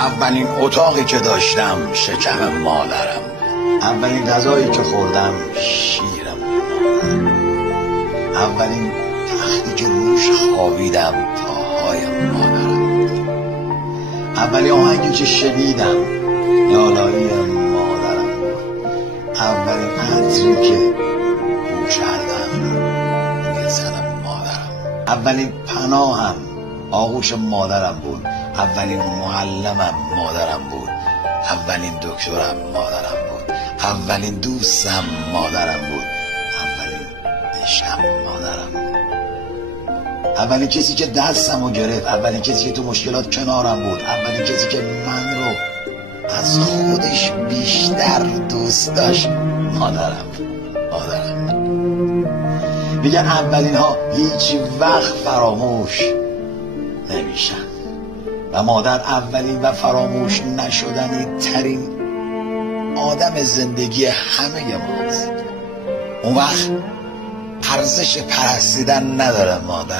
اولین اتاقی که داشتم شکم مادرم بود. اولین غذایی که خوردم شیرم مادرم. اولین تختی که روش خوابیدم پاهایم مادرم بود. اولین آهنگی که شنیدم لالایی مادرم بود. اولین عطری که بو کردم زنم مادرم. اولین پناهم آغوش مادرم بود. اولین معلمم مادرم بود. اولین دکترم مادرم بود. اولین دوستم مادرم بود. اولین عشقم مادرم بود. اولین کسی که دستمو گرفت، اولین کسی که تو مشکلات کنارم بود، اولین کسی که من رو از خودش بیشتر دوست داشت مادرم بود. میگن اولین ها هیچ وقت فراموش نمیشن و مادر اولین و فراموش نشدنی ترین آدم زندگی همه ماست. اون وقت ارزش پرستیدن نداره مادر.